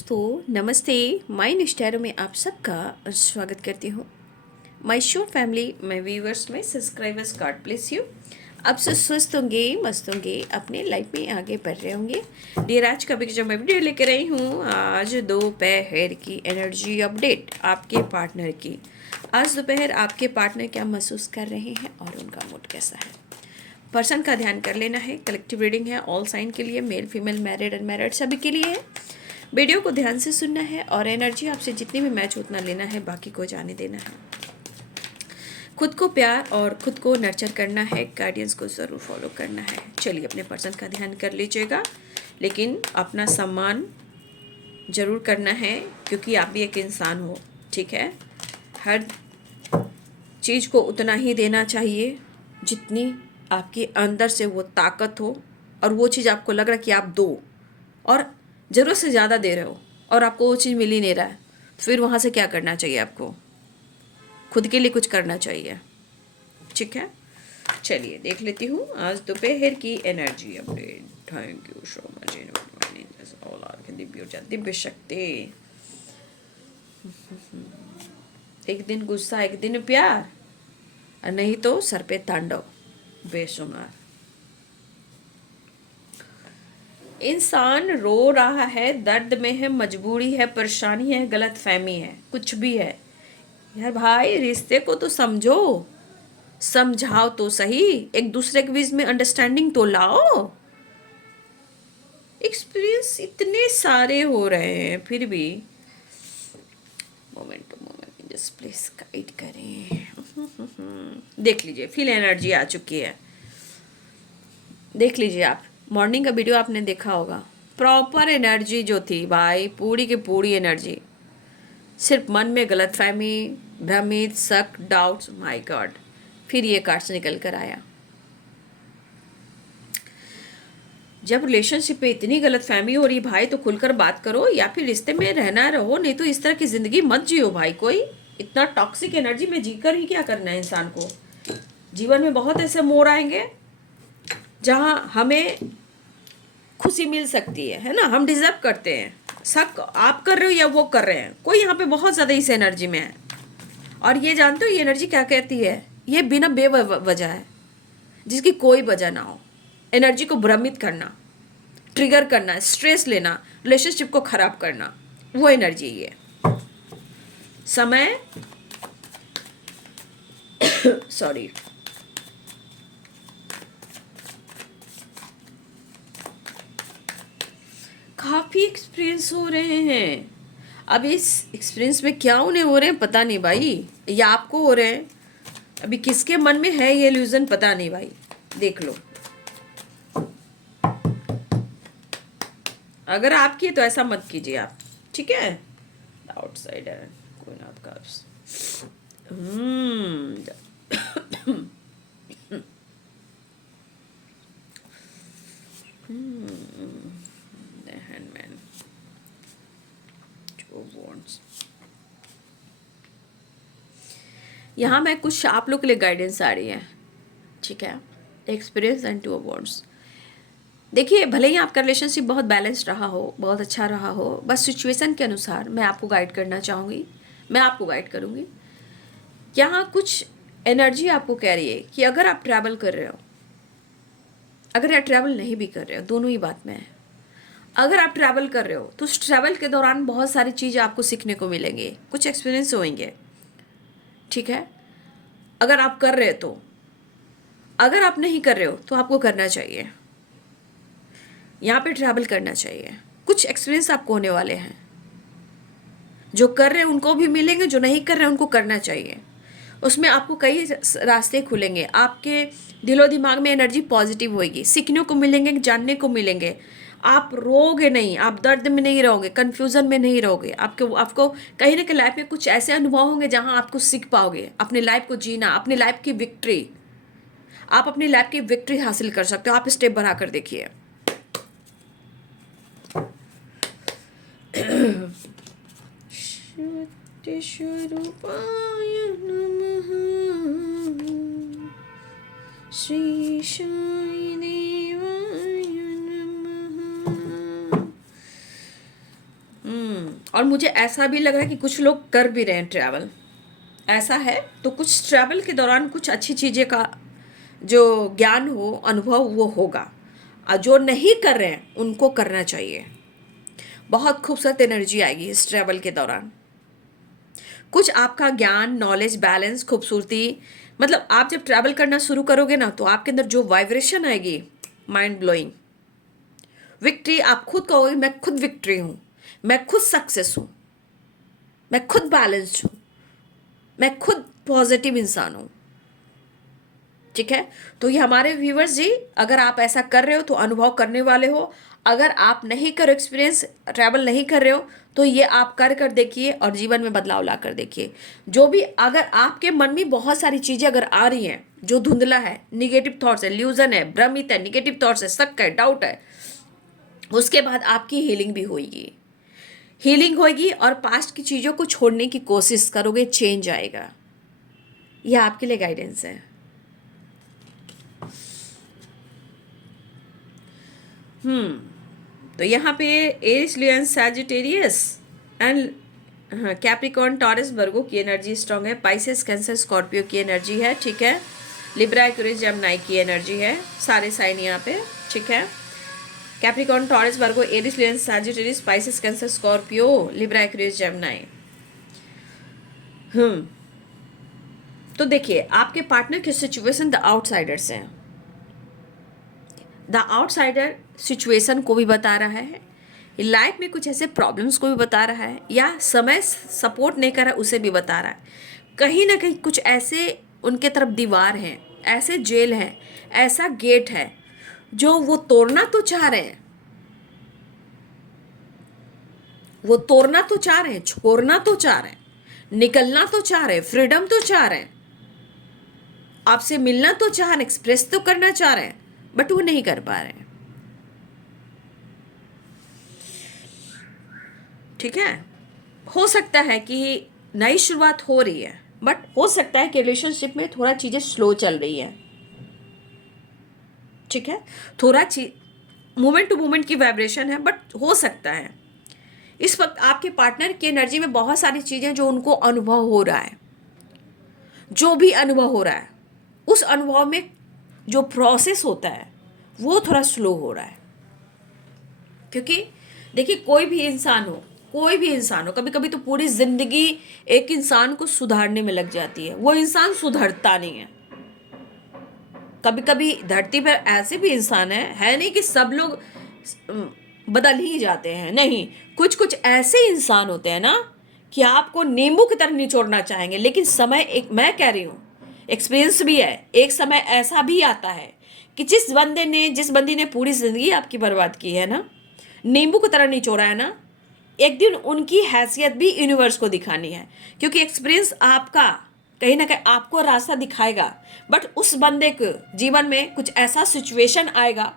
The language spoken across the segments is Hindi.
दोस्तों नमस्ते। माय निष्ठैरों में आप सबका स्वागत करती हूँ। माय शो फैमिली में व्यूवर्स में सब्सक्राइबर्स गॉड ब्लेस यू। आप सब स्वस्थ होंगे, मस्त होंगे, अपने लाइफ में आगे बढ़ रहे होंगे। डियर, आज का भी जो मैं वीडियो लेकर आई हूँ, आज दोपहर की एनर्जी अपडेट आपके पार्टनर की। आज दोपहर आपके पार्टनर क्या महसूस कर रहे हैं और उनका मूड कैसा है, पर्सन का ध्यान कर लेना है। कलेक्टिव रीडिंग है, ऑल साइन के लिए, मेल फीमेल मैरिड अनमैरिड सभी के लिए है। वीडियो को ध्यान से सुनना है और एनर्जी आपसे जितनी भी मैच उतना लेना है, बाकी को जाने देना है। खुद को प्यार और खुद को नर्चर करना है, गाइडेंस को ज़रूर फॉलो करना है। चलिए अपने पर्सन का ध्यान कर लीजिएगा, लेकिन अपना सम्मान ज़रूर करना है क्योंकि आप भी एक इंसान हो, ठीक है। हर चीज़ को उतना ही देना चाहिए जितनी आपके अंदर से वो ताकत हो, और वो चीज़ आपको लग रहा है कि आप दो और ज़रूरत से ज़्यादा दे रहे हो और आपको वो चीज़ मिल ही नहीं रहा है, तो फिर वहाँ से क्या करना चाहिए? आपको खुद के लिए कुछ करना चाहिए, ठीक है। चलिए देख लेती हूँ आज दोपहर की energy update. Thank you so much Divya शक्ति। एक दिन गुस्सा, एक दिन प्यार, और नहीं तो सर पे तांडव बेशुमार। इंसान रो रहा है, दर्द में है, मजबूरी है, परेशानी है, गलत फहमी है, कुछ भी है। यार भाई, रिश्ते को तो समझो, समझाओ तो सही, एक दूसरे के बीच में अंडरस्टैंडिंग तो लाओ। एक्सपीरियंस इतने सारे हो रहे हैं, फिर भी moment to moment just please guide करें। देख लीजिए, फील एनर्जी आ चुकी है। देख लीजिए, आप मॉर्निंग का वीडियो आपने देखा होगा। प्रॉपर एनर्जी जो थी भाई, पूरी की पूरी एनर्जी। सिर्फ मन में गलतफहमी, भ्रमित, शक, डाउट्स। माय गॉड, फिर ये कार्ड्स निकल कर आया। जब रिलेशनशिप में इतनी गलतफहमी हो रही भाई, तो खुलकर बात करो या फिर रिश्ते में रहना रहो, नहीं तो इस तरह की जिंदगी मत जियो भाई। कोई इतना टॉक्सिक एनर्जी में जीकर ही क्या करना है इंसान को। जीवन में बहुत ऐसे मोड़ आएंगे जहाँ हमें खुशी मिल सकती है ना। हम डिजर्व करते हैं। शक आप कर रहे हो या वो कर रहे हैं, कोई यहाँ पे बहुत ज़्यादा इस एनर्जी में है। और ये जानते हो ये एनर्जी क्या कहती है? ये बिना बेवजह है, जिसकी कोई वजह ना हो। एनर्जी को भ्रमित करना, ट्रिगर करना, स्ट्रेस लेना, रिलेशनशिप को खराब करना, वो एनर्जी ये समय सॉरी काफ़ी एक्सपीरियंस हो रहे हैं। अब इस एक्सपीरियंस में क्या उन्हें हो रहे हैं पता नहीं भाई, या आपको हो रहे हैं। अभी किसके मन में है ये इल्यूजन पता नहीं भाई। देख लो, अगर आपकी है तो ऐसा मत कीजिए आप, ठीक है। आउटसाइडर कोई ना आपका हैंडमैन जो वॉन्ट्स। यहाँ मैं कुछ आप लोग के लिए गाइडेंस आ रही है, ठीक है। Experience and to wants. देखिए, भले ही आपका रिलेशनशिप बहुत बैलेंस्ड रहा हो, बहुत अच्छा रहा हो, बस सिचुएशन के अनुसार मैं आपको गाइड करना चाहूँगी, मैं आपको गाइड करूँगी। यहाँ कुछ एनर्जी आपको कह रही है कि अगर आप ट्रैवल कर रहे हो, अगर आप ट्रैवल नहीं भी कर रहे हो, दोनों ही बात में है। अगर आप ट्रैवल कर रहे हो तो उस ट्रैवल के दौरान बहुत सारी चीज़ें आपको सीखने को मिलेंगे, कुछ एक्सपीरियंस होंगे, ठीक है। अगर आप कर रहे हो तो, अगर आप नहीं कर रहे हो तो आपको करना चाहिए, यहाँ पे ट्रैवल करना चाहिए। कुछ एक्सपीरियंस आपको होने वाले हैं, जो कर रहे हैं उनको भी मिलेंगे, जो नहीं कर रहे हैं उनको करना चाहिए। उसमें आपको कई रास्ते खुलेंगे, आपके दिलो दिमाग में एनर्जी पॉजिटिव होगी, सीखने को मिलेंगे, जानने को मिलेंगे। आप रोगे नहीं, आप दर्द में नहीं रहोगे, कंफ्यूजन में नहीं रहोगे। आपको कहीं ना कहीं लाइफ में कुछ ऐसे अनुभव होंगे जहां आपको सीख पाओगे अपनी लाइफ को जीना, अपनी लाइफ की विक्ट्री। आप अपनी लाइफ की विक्ट्री हासिल कर सकते हो। आप स्टेप बनाकर देखिए। स्वरूपाय नमः, श्री साई देवाय नमः। और मुझे ऐसा भी लग रहा है कि कुछ लोग कर भी रहे हैं ट्रैवल। ऐसा है तो कुछ ट्रैवल के दौरान कुछ अच्छी चीज़ें का जो ज्ञान हो, अनुभव, वो होगा। और जो नहीं कर रहे हैं उनको करना चाहिए। बहुत खूबसूरत एनर्जी आएगी इस ट्रैवल के दौरान। कुछ आपका ज्ञान, नॉलेज, बैलेंस, खूबसूरती, मतलब आप जब ट्रैवल करना शुरू करोगे ना तो आपके अंदर जो वाइब्रेशन आएगी, माइंड ब्लोइंग। विक्ट्री, आप खुद कहोगे मैं खुद विक्ट्री हूँ, मैं खुद सक्सेस हूँ, मैं खुद बैलेंस्ड हूँ, मैं खुद पॉजिटिव इंसान हूँ। ठीक है, तो ये हमारे व्यूवर्स जी, अगर आप ऐसा कर रहे हो तो अनुभव करने वाले हो। अगर आप नहीं कर एक्सपीरियंस, ट्रैवल नहीं कर रहे हो, तो ये आप कर देखिए और जीवन में बदलाव ला कर देखिए। जो भी, अगर आपके मन में बहुत सारी चीज़ें अगर आ रही हैं जो धुंधला है, निगेटिव थॉट्स है, ल्यूजन है, भ्रमित है, निगेटिव थॉट्स है, शक है, डाउट है, उसके बाद आपकी हीलिंग भी होगी। हीलिंग होगी और पास्ट की चीज़ों को छोड़ने की कोशिश करोगे, चेंज आएगा। यह आपके लिए गाइडेंस है। तो यहाँ पे Aries, lion, Sagittarius and Capricorn, Taurus, Virgo की एनर्जी स्ट्रांग है। पाइसेस, कैंसर, स्कॉर्पियो की एनर्जी है। ठीक है, लिब्रा, एक्वेरियस, जेमिनी की एनर्जी है। सारे साइन यहाँ पे। ठीक है, Capricorn, Taurus, Virgo, Aries, lion, Sagittarius, Pisces, Cancer, Scorpio, Libra, Aquarius, Gemini. तो देखिए आपके पार्टनर की सिचुएशन द आउटसाइडर्स हैं। द आउटसाइडर सिचुएशन को भी बता रहा है, लाइफ में कुछ ऐसे प्रॉब्लम्स को भी बता रहा है, या समय सपोर्ट नहीं कर रहा उसे भी बता रहा है। कहीं ना कहीं कुछ ऐसे उनके तरफ दीवार हैं, ऐसे जेल हैं, ऐसा गेट है जो वो तोड़ना तो चाह रहे हैं, वो तोड़ना तो चाह रहे हैं, छोड़ना तो चाह रहे हैं, निकलना तो चाह रहे हैं, फ्रीडम तो चाह रहे हैं, आपसे मिलना तो चाह रहे हैं, एक्सप्रेस तो करना चाह रहे हैं, बट वो नहीं कर पा रहे हैं। ठीक है, हो सकता है कि नई शुरुआत हो रही है, बट हो सकता है कि रिलेशनशिप में थोड़ा चीज़ें स्लो चल रही है। ठीक है, थोड़ा मोमेंट टू मोमेंट की वाइब्रेशन है, बट हो सकता है इस वक्त आपके पार्टनर की एनर्जी में बहुत सारी चीज़ें जो उनको अनुभव हो रहा है, जो भी अनुभव हो रहा है, उस अनुभव में जो प्रोसेस होता है वो थोड़ा स्लो हो रहा है। क्योंकि देखिए कोई भी इंसान हो, कोई भी इंसान हो, कभी कभी तो पूरी जिंदगी एक इंसान को सुधारने में लग जाती है, वो इंसान सुधरता नहीं है। कभी कभी धरती पर ऐसे भी इंसान है नहीं कि सब लोग बदल ही जाते हैं, नहीं, कुछ कुछ ऐसे इंसान होते हैं ना कि आपको नींबू की तरह निचोड़ना चाहेंगे, लेकिन समय, एक मैं कह रही हूँ, एक्सपीरियंस भी है, एक समय ऐसा भी आता है कि जिस बंदी ने पूरी जिंदगी आपकी बर्बाद की है ना, नींबू की तरह निचोड़ा है ना, एक दिन उनकी हैसियत भी यूनिवर्स को दिखानी है। क्योंकि एक्सपीरियंस आपका कहीं ना कहीं आपको रास्ता दिखाएगा, बट उस बंदे के जीवन में कुछ ऐसा सिचुएशन आएगा,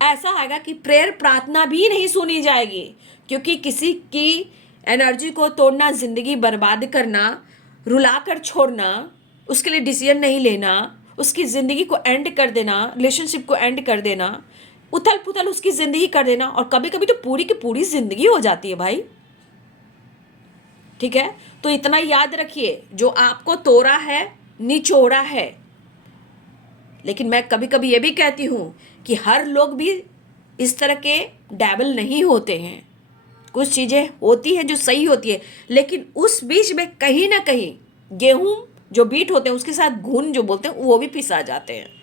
ऐसा आएगा कि प्रेयर, प्रार्थना भी नहीं सुनी जाएगी। क्योंकि किसी की एनर्जी को तोड़ना, जिंदगी बर्बाद करना, रुला कर छोड़ना, उसके लिए डिसीजन नहीं लेना, उसकी ज़िंदगी को एंड कर देना, रिलेशनशिप को एंड कर देना, उथल पुथल उसकी ज़िंदगी कर देना, और कभी कभी तो पूरी की पूरी ज़िंदगी हो जाती है भाई। ठीक है, तो इतना याद रखिए, जो आपको तोड़ा है, निचोड़ा है, लेकिन मैं कभी कभी ये भी कहती हूँ कि हर लोग भी इस तरह के डेविल नहीं होते हैं। कुछ चीज़ें होती हैं जो सही होती है, लेकिन उस बीच में कहीं ना कहीं गेहूं जो बीट होते हैं उसके साथ घुन जो बोलते हैं वो भी पिसा जाते हैं।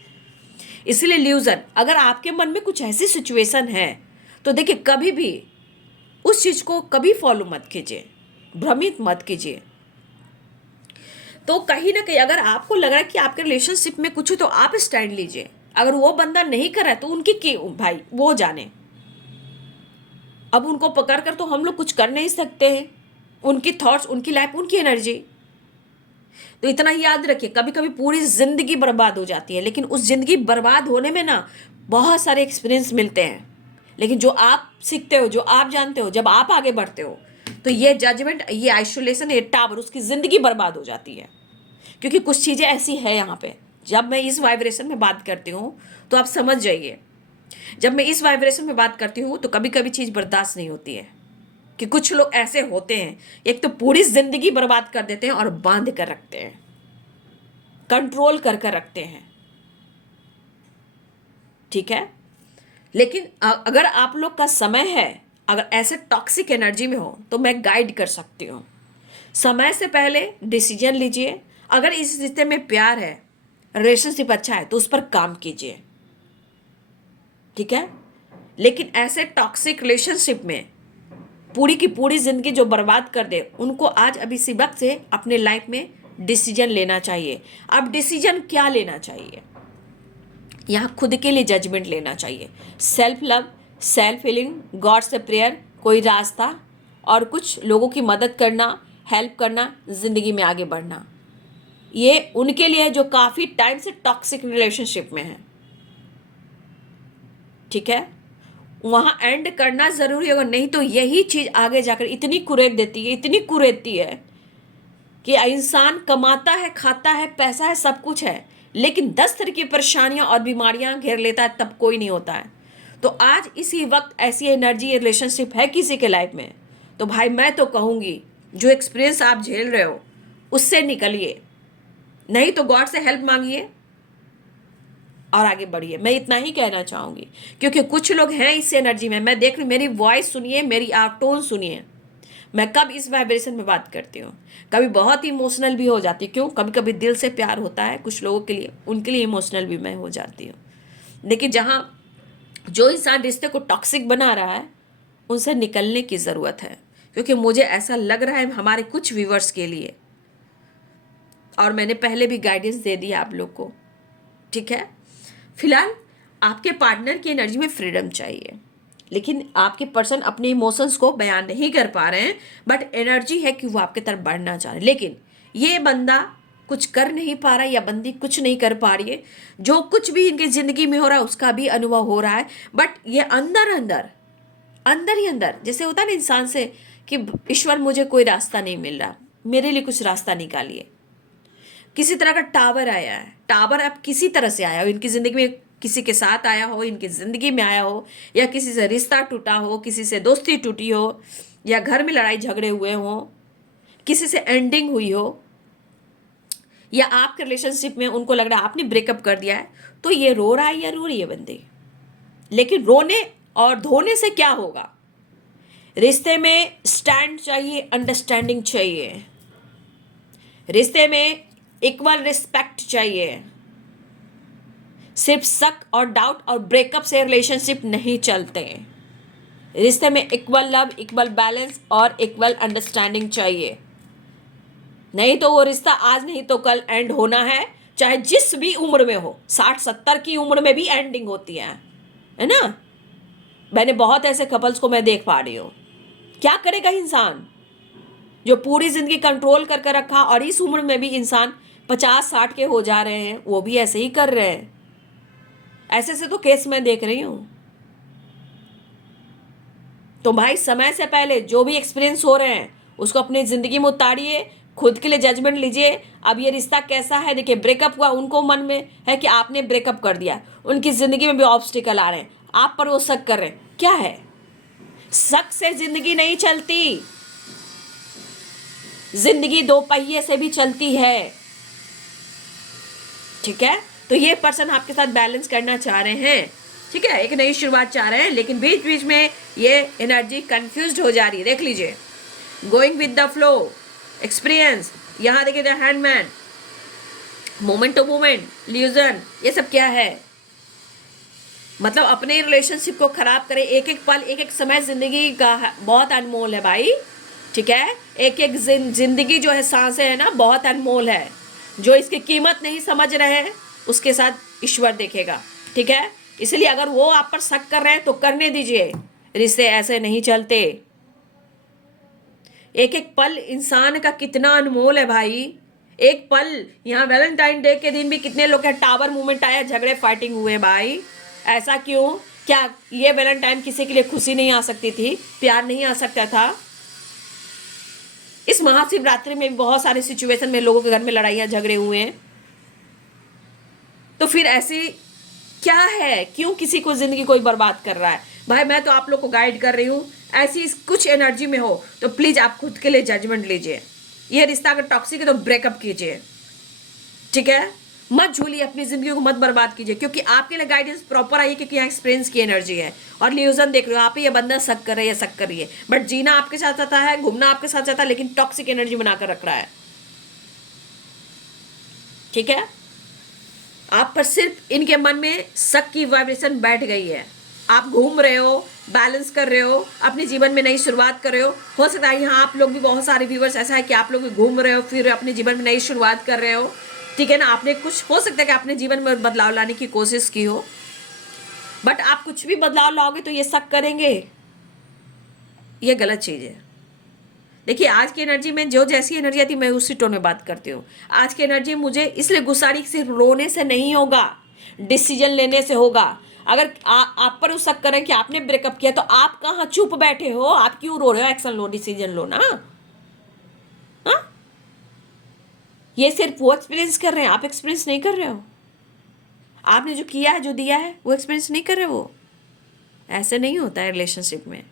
इसलिए ल्यूजन, अगर आपके मन में कुछ ऐसी सिचुएशन है तो देखिए कभी भी उस चीज़ को कभी फॉलो मत कीजिए, भ्रमित मत कीजिए। तो कहीं ना कहीं अगर आपको लग रहा है कि आपके रिलेशनशिप में कुछ हो तो आप स्टैंड लीजिए। अगर वो बंदा नहीं कर रहा है तो उनकी क्यों भाई, वो जाने। अब उनको पकड़ कर तो हम लोग कुछ कर नहीं सकते हैं, उनकी थॉट्स, उनकी लाइफ, उनकी एनर्जी। तो इतना ही याद रखिए, कभी कभी पूरी ज़िंदगी बर्बाद हो जाती है, लेकिन उस ज़िंदगी बर्बाद होने में ना बहुत सारे एक्सपीरियंस मिलते हैं। लेकिन जो आप सीखते हो, जो आप जानते हो, जब आप आगे बढ़ते हो, तो ये जजमेंट, ये आइसोलेशन, ये टावर, उसकी ज़िंदगी बर्बाद हो जाती है। क्योंकि कुछ चीज़ें ऐसी है यहाँ पे, जब मैं इस वाइब्रेशन में बात करती हूँ तो आप समझ जाइए, जब मैं इस वाइब्रेशन में बात करती हूँ तो कभी कभी चीज़ बर्दाश्त नहीं होती है। कि कुछ लोग ऐसे होते हैं, एक तो पूरी जिंदगी बर्बाद कर देते हैं और बांध कर रखते हैं, कंट्रोल कर कर रखते हैं, ठीक है। लेकिन अगर आप लोग का समय है, अगर ऐसे टॉक्सिक एनर्जी में हो तो मैं गाइड कर सकती हूँ। समय से पहले डिसीजन लीजिए। अगर इस रिश्ते में प्यार है, रिलेशनशिप अच्छा है, तो उस पर काम कीजिए, ठीक है। लेकिन ऐसे टॉक्सिक रिलेशनशिप में पूरी की पूरी जिंदगी जो बर्बाद कर दे, उनको आज अभी इसी वक्त से अपने लाइफ में डिसीजन लेना चाहिए। अब डिसीजन क्या लेना चाहिए? यहाँ खुद के लिए जजमेंट लेना चाहिए। Self love, self healing, God से प्रेयर, कोई रास्ता, और कुछ लोगों की मदद करना, हेल्प करना, जिंदगी में आगे बढ़ना, ये उनके लिए है जो काफ़ी टाइम से टॉक्सिक रिलेशनशिप में है, ठीक है। वहाँ एंड करना ज़रूरी होगा, नहीं तो यही चीज़ आगे जाकर इतनी कुरेद देती है, इतनी कुरेदती है कि इंसान कमाता है, खाता है, पैसा है, सब कुछ है, लेकिन 10 तरह की परेशानियां और बीमारियां घेर लेता है, तब कोई नहीं होता है। तो आज इसी वक्त ऐसी एनर्जी रिलेशनशिप है किसी के लाइफ में, तो भाई मैं तो कहूँगी जो एक्सपीरियंस आप झेल रहे हो उससे निकलिए, नहीं तो गॉड से हेल्प मांगिए और आगे बढ़िए। मैं इतना ही कहना चाहूँगी, क्योंकि कुछ लोग हैं इस एनर्जी में। मैं देख रही, मेरी वॉइस सुनिए, मेरी टोन सुनिए, मैं कब इस वाइब्रेशन में बात करती हूँ। कभी बहुत इमोशनल भी हो जाती हूँ, क्यों, कभी कभी दिल से प्यार होता है कुछ लोगों के लिए, उनके लिए इमोशनल भी मैं हो जाती हूँ। लेकिन जहाँ जो इंसान रिश्ते को टॉक्सिक बना रहा है, उनसे निकलने की ज़रूरत है, क्योंकि मुझे ऐसा लग रहा है हमारे कुछ व्यूवर्स के लिए, और मैंने पहले भी गाइडेंस दे दिया आप लोग को, ठीक है। फिलहाल आपके पार्टनर की एनर्जी में फ्रीडम चाहिए, लेकिन आपके पर्सन अपने इमोशंस को बयान नहीं कर पा रहे हैं, बट एनर्जी है कि वो आपके तरफ बढ़ना चाह रहे हैं, लेकिन ये बंदा कुछ कर नहीं पा रहा है या बंदी कुछ नहीं कर पा रही है। जो कुछ भी इनकी ज़िंदगी में हो रहा है उसका भी अनुभव हो रहा है, बट ये अंदर अंदर, अंदर ही अंदर, जैसे होता है ना इंसान से कि ईश्वर मुझे कोई रास्ता नहीं मिल रहा, मेरे लिए कुछ रास्ता निकालिए। किसी तरह का टावर आया है, टावर अब किसी तरह से आया हो इनकी ज़िंदगी में, किसी के साथ आया हो, इनकी ज़िंदगी में आया हो, या किसी से रिश्ता टूटा हो, किसी से दोस्ती टूटी हो, या घर में लड़ाई झगड़े हुए हो, किसी से एंडिंग हुई हो, या आपके रिलेशनशिप में उनको लग रहा है आपने ब्रेकअप कर दिया है, तो ये रो रहा है या रो रही है बंदी। लेकिन रोने और धोने से क्या होगा? रिश्ते में स्टैंड चाहिए, अंडरस्टैंडिंग चाहिए, रिश्ते में इक्वल रिस्पेक्ट चाहिए। सिर्फ शक और डाउट और ब्रेकअप से रिलेशनशिप नहीं चलते। रिश्ते में इक्वल लव, इक्वल बैलेंस और इक्वल अंडरस्टैंडिंग चाहिए, नहीं तो वो रिश्ता आज नहीं तो कल एंड होना है, चाहे जिस भी उम्र में हो। 60-70 की उम्र में भी एंडिंग होती है ना। मैंने बहुत ऐसे कपल्स को मैं देख पा रही हूँ। क्या करेगा इंसान जो पूरी जिंदगी कंट्रोल करके रखा, और इस उम्र में भी इंसान 50-60 के हो जा रहे हैं, वो भी ऐसे ही कर रहे हैं। ऐसे से तो केस मैं देख रही हूँ। तो भाई समय से पहले जो भी एक्सपीरियंस हो रहे हैं उसको अपनी ज़िंदगी में उतारिए, खुद के लिए जजमेंट लीजिए। अब ये रिश्ता कैसा है, देखिए ब्रेकअप हुआ, उनको मन में है कि आपने ब्रेकअप कर दिया, उनकी ज़िंदगी में भी ऑब्स्टिकल आ रहे हैं, आप पर वो शक कर रहे हैं। क्या है, शक से ज़िंदगी नहीं चलती, ज़िंदगी दो पहिए से भी चलती है, ठीक है। तो ये पर्सन आपके साथ बैलेंस करना चाह रहे हैं, ठीक है, एक नई शुरुआत चाह रहे हैं, लेकिन बीच बीच में ये एनर्जी कंफ्यूज्ड हो जा रही है। देख लीजिए, going with the flow, experience, यहाँ देखिए the hangman, moment to moment, illusion, ये सब क्या है? मतलब अपने रिलेशनशिप को खराब करे। एक एक पल, एक एक समय जिंदगी का बहुत अनमोल है भाई, ठीक है। एक एक जिंदगी जो है, सांसें है ना, बहुत अनमोल है। जो इसकी कीमत नहीं समझ रहे हैं उसके साथ ईश्वर देखेगा, ठीक है। इसलिए अगर वो आप पर शक कर रहे हैं तो करने दीजिए, रिश्ते ऐसे नहीं चलते। एक एक पल इंसान का कितना अनमोल है भाई, एक पल। यहाँ वैलेंटाइन डे के दिन भी कितने लोग हैं, टावर मूवमेंट आया, झगड़े फाइटिंग हुए भाई। ऐसा क्यों? क्या ये वैलेंटाइन किसी के लिए खुशी नहीं आ सकती थी, प्यार नहीं आ सकता था? इस महाशिवरात्रि में भी बहुत सारे सिचुएशन में लोगों के घर में लड़ाइयाँ झगड़े हुए हैं। तो फिर ऐसी क्या है, क्यों किसी को जिंदगी कोई बर्बाद कर रहा है? भाई मैं तो आप लोग को गाइड कर रही हूँ, ऐसी कुछ एनर्जी में हो तो प्लीज आप खुद के लिए जजमेंट लीजिए। ये रिश्ता अगर टॉक्सिक है तो ब्रेकअप कीजिए, ठीक है? मत झूलिए, अपनी जिंदगी को मत बर्बाद कीजिए, क्योंकि आपके लिए गाइडेंस प्रॉपर आई है, क्योंकि यहाँ एक्सपीरियंस की एनर्जी है। और ल्यूजन देख रहे हो आप, ये बंदा शक कर रही है, शक कर रही है, बट जीना आपके साथ चाहता है, घूमना आपके साथ चाहता है, लेकिन टॉक्सिक एनर्जी बनाकर रख रहा है, ठीक है? आप पर सिर्फ इनके मन में शक की वाइब्रेशन बैठ गई है। आप घूम रहे हो, बैलेंस कर रहे हो, अपने जीवन में नई शुरुआत कर रहे हो सकता है यहाँ आप लोग भी, बहुत सारे व्यूवर्स ऐसा है कि आप लोग भी घूम रहे हो, फिर अपने जीवन में नई शुरुआत कर रहे हो, ठीक है ना? आपने कुछ, हो सकता है कि आपने जीवन में बदलाव लाने की कोशिश की हो, बट आप कुछ भी बदलाव लाओगे तो ये शक करेंगे, ये गलत चीज़ है। देखिए आज की एनर्जी में जो जैसी एनर्जी आती है मैं उसी टोन में बात करती हूँ। आज की एनर्जी मुझे इसलिए गुस्सा रही, सिर्फ रोने से नहीं होगा, डिसीजन लेने से होगा। अगर आप पर शक करें कि आपने ब्रेकअप किया तो आप कहाँ चुप बैठे हो, आप क्यों रो रहे हो? एक्शन लो, डिसीजन लो ना। हाँ, ये सिर्फ वो एक्सपीरियंस कर रहे हैं, आप एक्सपीरियंस नहीं कर रहे हो। आपने जो किया है, जो दिया है, वो एक्सपीरियंस नहीं कर रहे हो। ऐसे नहीं होता है रिलेशनशिप में।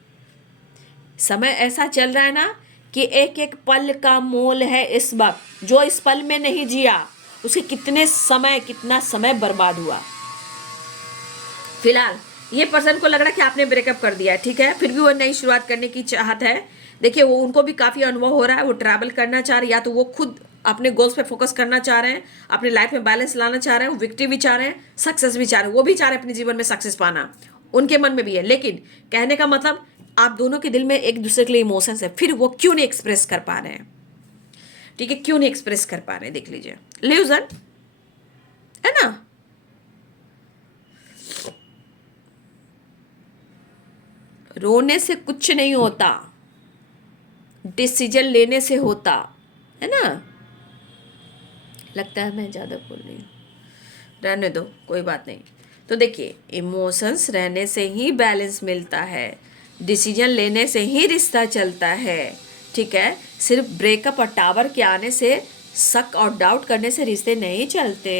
समय ऐसा चल रहा है ना कि एक एक पल का मोल है इस वक्त। जो इस पल में नहीं जिया उसे कितना समय बर्बाद हुआ। फिलहाल ये पर्सन को लग रहा है कि आपने ब्रेकअप कर दिया है, ठीक है, फिर भी वो नई शुरुआत करने की चाहत है। देखिए वो, उनको भी काफ़ी अनुभव हो रहा है, वो ट्रैवल करना चाह रहे हैं, या तो वो खुद अपने गोल्स पे फोकस करना चाह रहे हैं, अपने लाइफ में बैलेंस लाना चाह रहे हैं, वो विक्ट्री भी चाह रहे हैं, सक्सेस भी चाह रहे हैं, वो भी चाह रहे हैं अपने जीवन में सक्सेस पाना, उनके मन में भी है। लेकिन कहने का मतलब आप दोनों के दिल में एक दूसरे के लिए इमोशंस है, फिर वो क्यों नहीं एक्सप्रेस कर पा रहे हैं, ठीक है, क्यों नहीं एक्सप्रेस कर पा रहे हैं? देख लीजिए, ल्यूजन है ना, रोने से कुछ नहीं होता, डिसीजन लेने से होता है ना। लगता है मैं ज़्यादा बोल रही हूँ, रहने दो, कोई बात नहीं। तो देखिए, इमोशंस रहने से ही बैलेंस मिलता है, डिसीजन लेने से ही रिश्ता चलता है, ठीक है? सिर्फ ब्रेकअप और टावर के आने से, शक और डाउट करने से रिश्ते नहीं चलते।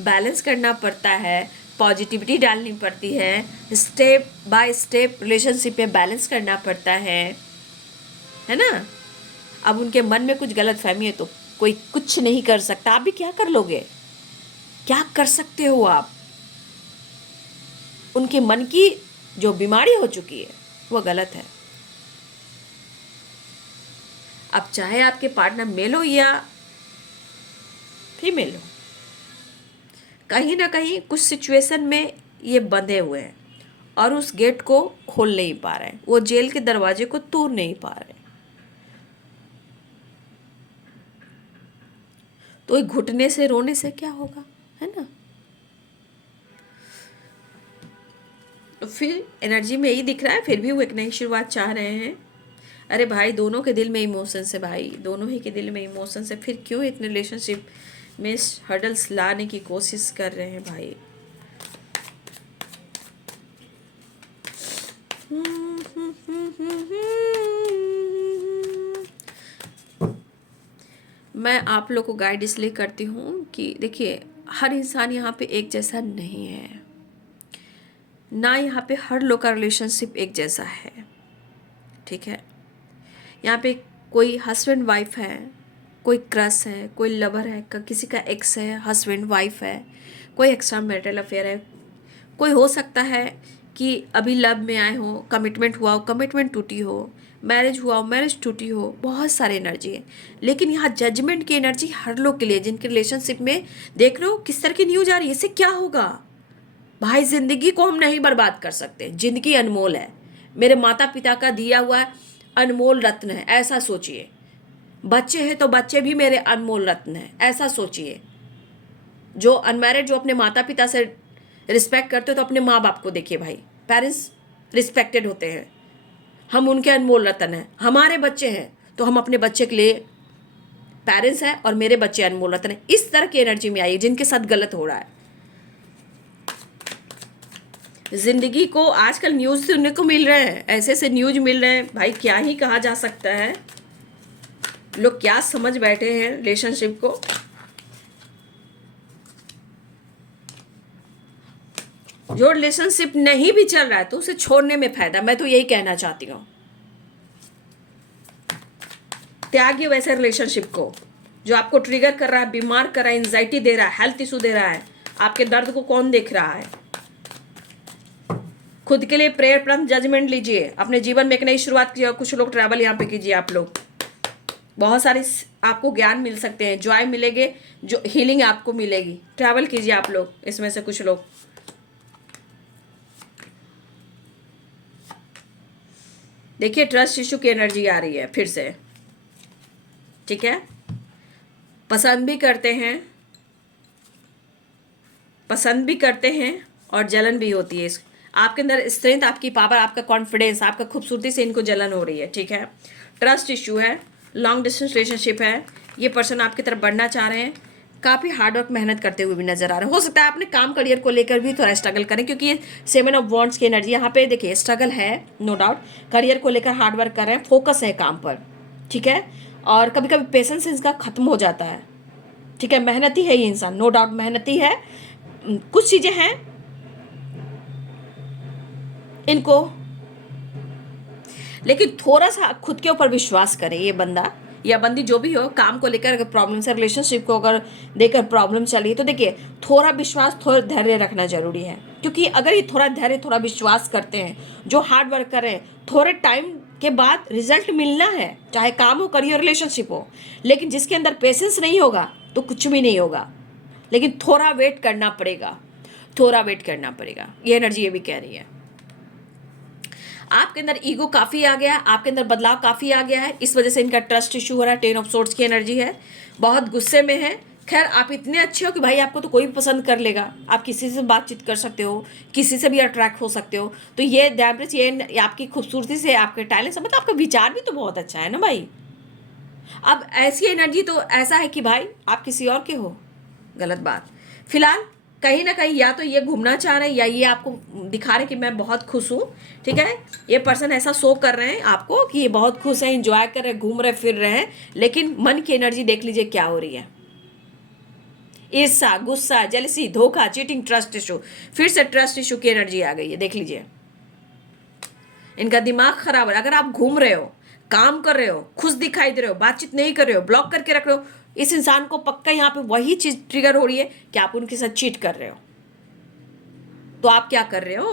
बैलेंस करना पड़ता है, पॉजिटिविटी डालनी पड़ती है, स्टेप बाय स्टेप रिलेशनशिप में बैलेंस करना पड़ता है ना। अब उनके मन में कुछ गलत फहमी है तो कोई कुछ नहीं कर सकता। आप भी क्या कर लोगे, क्या कर सकते हो आप? उनके मन की जो बीमारी हो चुकी है वो गलत है। अब चाहे आपके पार्टनर मेल हो या फीमेल हो, कहीं ना कहीं कुछ सिचुएशन में ये बंधे हुए हैं और उस गेट को खोल नहीं पा रहे हैं, वो जेल के दरवाजे को तोड़ नहीं पा रहे। तो घुटने से, रोने से क्या होगा, है ना? तो फिर एनर्जी में यही दिख रहा है, फिर भी वो एक नई शुरुआत चाह रहे हैं। अरे भाई, दोनों के दिल में इमोशंस है भाई, दोनों ही के दिल में इमोशंस है, फिर क्यों इतने रिलेशनशिप में हर्डल्स लाने की कोशिश कर रहे हैं भाई? मैं आप लोग को गाइड इसलिए करती हूँ कि देखिए, हर इंसान यहाँ पे एक जैसा नहीं है ना, यहाँ पे हर लोग का रिलेशनशिप एक जैसा है, ठीक है? यहाँ पे कोई हस्बैंड वाइफ है, कोई क्रश है, कोई लवर है, किसी का एक्स है, हस्बैंड वाइफ है, कोई एक्स्ट्रा मैरिटल अफेयर है, कोई हो सकता है कि अभी लव में आए हो, कमिटमेंट हुआ हो, कमिटमेंट टूटी हो, मैरिज हुआ हो, मैरिज टूटी हो, बहुत सारी एनर्जी है। लेकिन यहाँ जजमेंट की एनर्जी हर लोग के लिए, जिनके रिलेशनशिप में देख रहे हो किस तरह की न्यूज आ रही है, इससे क्या होगा भाई? जिंदगी को हम नहीं बर्बाद कर सकते, जिंदगी अनमोल है, मेरे माता पिता का दिया हुआ अनमोल रत्न है, ऐसा सोचिए। बच्चे हैं तो बच्चे भी मेरे अनमोल रत्न हैं, ऐसा सोचिए। जो अनमैरिड, जो अपने माता पिता से रिस्पेक्ट करते हो, तो अपने माँ बाप को देखिए भाई, पेरेंट्स रिस्पेक्टेड होते हैं, हम उनके अनमोल रत्न हैं। हमारे बच्चे हैं तो हम अपने बच्चे के लिए, पेरेंट्स हैं और मेरे बच्चे अनमोल रत्न हैं। इस तरह की एनर्जी में आइए, जिनके साथ गलत हो रहा है। जिंदगी को आजकल न्यूज़ सुनने को मिल रहे हैं, ऐसे ऐसे न्यूज मिल रहे हैं भाई, क्या ही कहा जा सकता है। लोग क्या समझ बैठे हैं रिलेशनशिप को। जो रिलेशनशिप नहीं भी चल रहा है तो उसे छोड़ने में फायदा, मैं तो यही कहना चाहती हूँ। त्यागिए वैसे रिलेशनशिप को जो आपको ट्रिगर कर रहा है, बीमार कर रहा है, एंजाइटी दे रहा है, हेल्थ इशू दे रहा है। आपके दर्द को कौन देख रहा है? खुद के लिए प्रेयर प्लस जजमेंट लीजिए। अपने जीवन में एक नई शुरुआत कीजिए। कुछ लोग ट्रैवल यहाँ पे कीजिए। आप लोग बहुत सारे आपको ज्ञान मिल सकते हैं, जॉय मिलेंगे, जो हीलिंग आपको मिलेगी। ट्रैवल कीजिए आप लोग, इसमें से कुछ लोग। देखिए ट्रस्ट इशू की एनर्जी आ रही है फिर से, ठीक है। पसंद भी करते हैं और जलन भी होती है। आपके अंदर स्ट्रेंथ, आपकी पावर, आपका कॉन्फिडेंस, आपका खूबसूरती से इनको जलन हो रही है, ठीक है। ट्रस्ट इशू है, लॉन्ग डिस्टेंस रिलेशनशिप है। ये पर्सन आपकी तरफ बढ़ना चाह रहे हैं, काफ़ी हार्डवर्क मेहनत करते हुए भी नजर आ रहे हैं। हो सकता है आपने काम करियर को लेकर भी थोड़ा स्ट्रगल करें, क्योंकि ये 7 ऑफ वॉन्ड्स की एनर्जी यहाँ पे देखिए। स्ट्रगल है नो डाउट, करियर को लेकर हार्डवर्क कर रहे हैं, फोकस है काम पर, ठीक है। और कभी कभी पेशेंस इसका खत्म हो जाता है, ठीक है। मेहनती है ये इंसान, नो डाउट मेहनती है। कुछ चीज़ें हैं इनको, लेकिन थोड़ा सा खुद के ऊपर विश्वास करें। ये बंदा या बंदी जो भी हो, काम को लेकर अगर प्रॉब्लम है, रिलेशनशिप को अगर देकर प्रॉब्लम चली, तो देखिए थोड़ा विश्वास, थोड़ा धैर्य रखना जरूरी है। क्योंकि अगर ये थोड़ा धैर्य, थोड़ा विश्वास करते हैं, जो हार्ड वर्क कर रहे हैं, थोड़े टाइम के बाद रिजल्ट मिलना है, चाहे काम हो, करियर, रिलेशनशिप हो। लेकिन जिसके अंदर पेशेंस नहीं होगा तो कुछ भी नहीं होगा। लेकिन थोड़ा वेट करना पड़ेगा, थोड़ा वेट करना पड़ेगा, ये एनर्जी ये भी कह रही है। आपके अंदर ईगो काफ़ी आ गया है, आपके अंदर बदलाव काफ़ी आ गया है, इस वजह से इनका ट्रस्ट इशू हो रहा है। 10 ऑफ सोर्ड्स की एनर्जी है, बहुत गुस्से में है। खैर आप इतने अच्छे हो कि भाई आपको तो कोई भी पसंद कर लेगा, आप किसी से बातचीत कर सकते हो, किसी से भी अट्रैक्ट हो सकते हो। तो ये दैब्रिज, ये आपकी खूबसूरती से, आपके टैलेंट से, मतलब आपका विचार भी तो बहुत अच्छा है ना भाई। अब ऐसी एनर्जी तो ऐसा है कि भाई आप किसी और के हो, गलत बात। फिलहाल कहीं ना कहीं या तो ये घूमना चाह रहे हैं, या ये आपको दिखा रहे हैं कि मैं बहुत खुश हूँ, ठीक है। ये पर्सन ऐसा शो कर रहे हैं आपको कि ये बहुत खुश है, इंजॉय कर रहे हैं, घूम रहे फिर रहे हैं। लेकिन मन की एनर्जी देख लीजिए क्या हो रही है। ईर्ष्या, गुस्सा, जेलसी, धोखा, चीटिंग, ट्रस्ट इशू। फिर से ट्रस्ट इशू की एनर्जी आ गई है, देख लीजिए। इनका दिमाग खराब है। अगर आप घूम रहे हो, काम कर रहे हो, खुश दिखाई दे रहे हो, बातचीत नहीं कर रहे हो, ब्लॉक करके रख रहे हो, इस इंसान को पक्का यहाँ पे वही चीज ट्रिगर हो रही है कि आप उनके साथ चीट कर रहे हो। तो आप क्या कर रहे हो?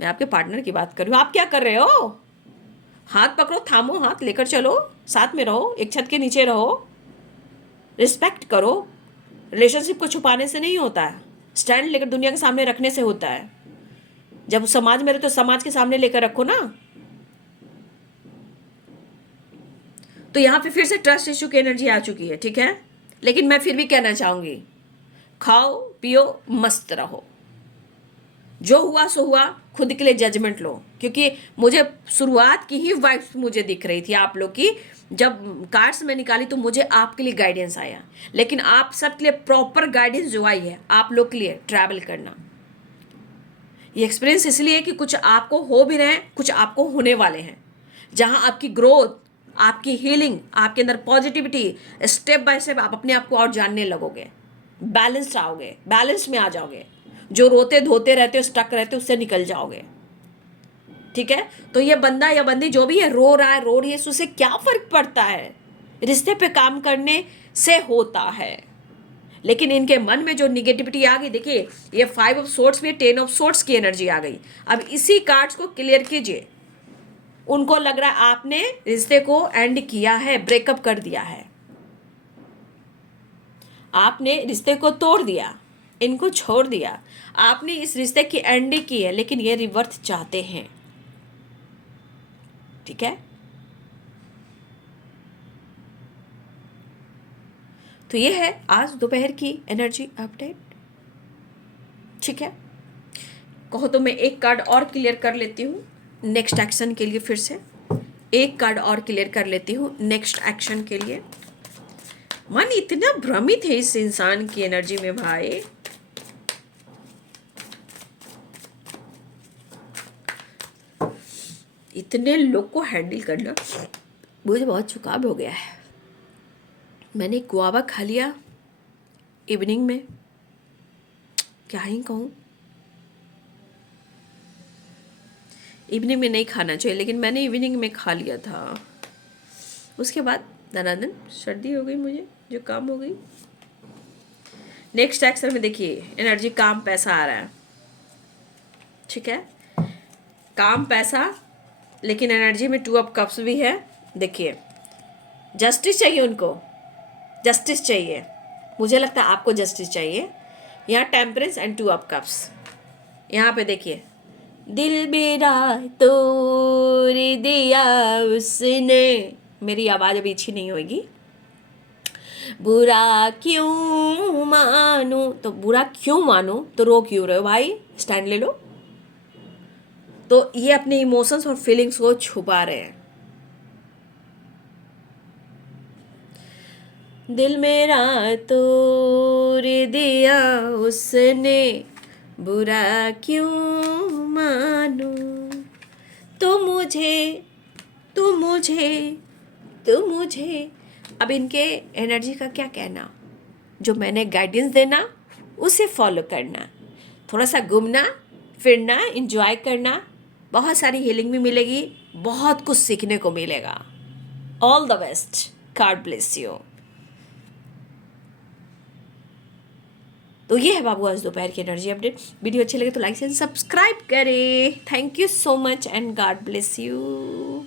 मैं आपके पार्टनर की बात कर रही हूँ। आप क्या कर रहे हो? हाथ पकड़ो, थामो, हाथ लेकर चलो, साथ में रहो, एक छत के नीचे रहो, रिस्पेक्ट करो। रिलेशनशिप को छुपाने से नहीं होता है, स्टैंड लेकर दुनिया के सामने रखने से होता है। जब समाज में रहे तो समाज के सामने लेकर रखो ना। तो यहाँ पे फिर से ट्रस्ट इशू की एनर्जी आ चुकी है, ठीक है। लेकिन मैं फिर भी कहना चाहूंगी, खाओ पियो मस्त रहो, जो हुआ सो हुआ, खुद के लिए जजमेंट लो। क्योंकि मुझे शुरुआत की ही वाइब्स मुझे दिख रही थी आप लोग की, जब कार्ड्स में निकाली तो मुझे आपके लिए गाइडेंस आया। लेकिन आप सबके लिए प्रॉपर गाइडेंस जो आई है, आप लोग के लिए ट्रैवल करना। ये एक्सपीरियंस इसलिए कि कुछ आपको हो भी रहे हैं, कुछ आपको होने वाले हैं, जहां आपकी ग्रोथ, आपकी हीलिंग, आपके अंदर पॉजिटिविटी, स्टेप बाय स्टेप आप अपने आप को और जानने लगोगे, बैलेंस आओगे, बैलेंस में आ जाओगे। जो रोते धोते रहते हो, स्टक रहते हो, उससे निकल जाओगे, ठीक है। तो ये बंदा या बंदी जो भी है, रो रहा है, रो रही है, उससे क्या फर्क पड़ता है? रिश्ते पे काम करने से होता है। लेकिन इनके मन में जो निगेटिविटी आ गई, देखिए ये 5 ऑफ सोर्ड्स में 10 ऑफ सोर्ड्स की एनर्जी आ गई। अब इसी कार्ड्स को क्लियर कीजिए। उनको लग रहा है आपने रिश्ते को एंड किया है, ब्रेकअप कर दिया है, आपने रिश्ते को तोड़ दिया, इनको छोड़ दिया, आपने इस रिश्ते की एंडिंग की है। लेकिन ये रिवर्थ चाहते हैं, ठीक है। तो ये है आज दोपहर की एनर्जी अपडेट, ठीक है। कहो तो मैं एक कार्ड और क्लियर कर लेती हूँ नेक्स्ट एक्शन के लिए। फिर से एक कार्ड और क्लियर कर लेती हूँ नेक्स्ट एक्शन के लिए। मन इतना भ्रमित है इस इंसान की एनर्जी में भाई। इतने लोग को हैंडल करना मुझे बहुत झुकाव हो गया है। मैंने गुआवा खा लिया इवनिंग में, क्या ही कहूँ। इवनिंग में नहीं खाना चाहिए, लेकिन मैंने इवनिंग में खा लिया था। उसके बाद धनाधन सर्दी हो गई, मुझे जो काम हो गई। नेक्स्ट एक्शन में देखिए, एनर्जी काम पैसा आ रहा है, ठीक है, काम पैसा, लेकिन एनर्जी में 2 ऑफ कप्स भी है। देखिए, जस्टिस चाहिए उनको, जस्टिस चाहिए। मुझे लगता है आपको जस्टिस चाहिए। यहाँ टेम्परेंस एंड 2 ऑफ कप्स। यहाँ पे देखिए, दिल मेरा तोड़ दिया उसने, मेरी आवाज़ अभी अच्छी नहीं होगी। बुरा क्यों मानूं, तो बुरा क्यों मानूं, तो रो क्यों रहे हो भाई, स्टैंड ले लो। तो ये अपने इमोशंस और फीलिंग्स को छुपा रहे हैं। दिल मेरा तोड़ दिया उसने, बुरा क्यों मानूं, तो मुझे तो मुझे तो मुझे। अब इनके एनर्जी का क्या कहना, जो मैंने गाइडेंस देना उसे फॉलो करना, थोड़ा सा घूमना फिरना, इंजॉय करना, बहुत सारी हीलिंग भी मिलेगी, बहुत कुछ सीखने को मिलेगा। All the best, God bless you. तो ये है बाबू आज दोपहर की एनर्जी अपडेट। वीडियो अच्छी लगे तो लाइक एंड सब्सक्राइब करें। Thank you so much and God bless you.